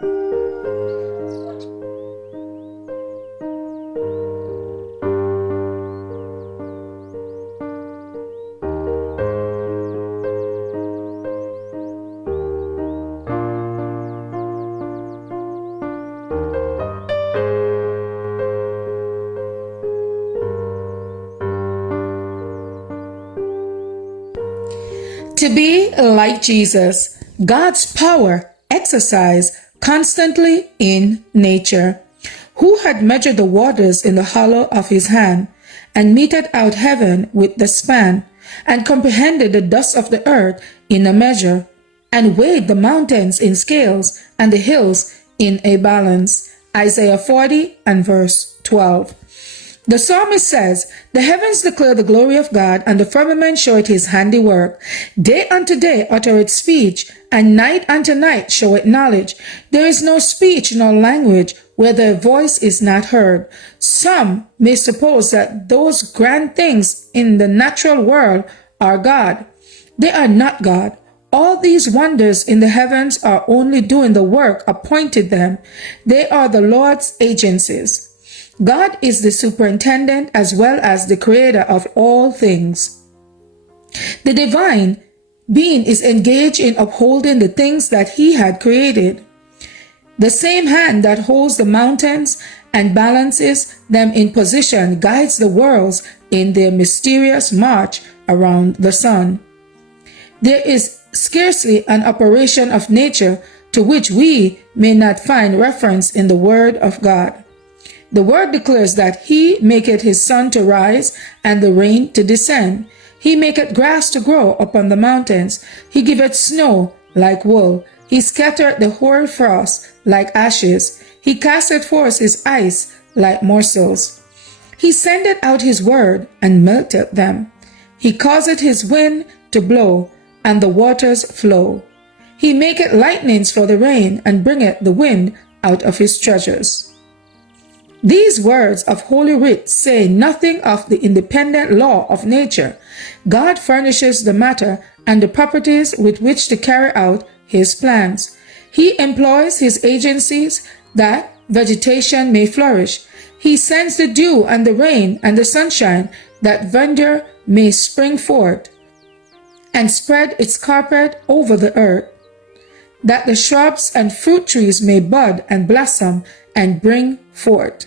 To be like Jesus, God's power exercised constantly in nature. Who had measured the waters in the hollow of his hand, and meted out heaven with the span, and comprehended the dust of the earth in a measure, and weighed the mountains in scales, and the hills in a balance. Isaiah 40 and verse 12. The psalmist says, "The heavens declare the glory of God, and the firmament showeth his handiwork. Day unto day uttereth speech, and night unto night showeth knowledge. There is no speech nor language where their voice is not heard." Some may suppose that those grand things in the natural world are God. They are not God. All these wonders in the heavens are only doing the work appointed them. They are the Lord's agencies. God is the superintendent as well as the creator of all things. The divine being is engaged in upholding the things that he had created. The same hand that holds the mountains and balances them in position guides the worlds in their mysterious march around the sun. There is scarcely an operation of nature to which we may not find reference in the Word of God. The Word declares that he maketh his sun to rise and the rain to descend. He maketh grass to grow upon the mountains. He giveth snow like wool. He scattereth the hoar frost like ashes. He casteth forth his ice like morsels. He sendeth out his word and melteth them. He causeth his wind to blow, and the waters flow. He maketh lightnings for the rain, and bringeth the wind out of his treasures. These words of Holy Writ say nothing of the independent law of nature. God furnishes the matter and the properties with which to carry out his plans. He employs his agencies that vegetation may flourish. He sends the dew and the rain and the sunshine that verdure may spring forth and spread its carpet over the earth, that the shrubs and fruit trees may bud and blossom and bring forth.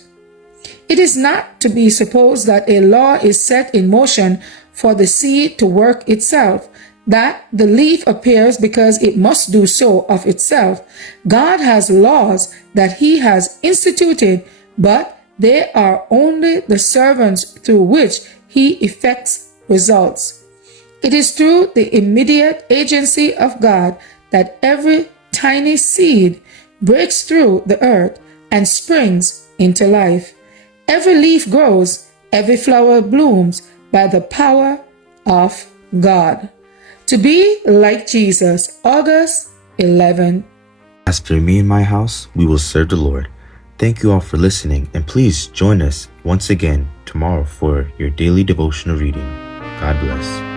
It is not to be supposed that a law is set in motion for the seed to work itself, that the leaf appears because it must do so of itself. God has laws that he has instituted, but they are only the servants through which he effects results. It is through the immediate agency of God that every tiny seed breaks through the earth and springs into life. Every leaf grows, every flower blooms by the power of God. To be like Jesus, August 11. As for me and my house, we will serve the Lord. Thank you all for listening, and please join us once again tomorrow for your daily devotional reading. God bless.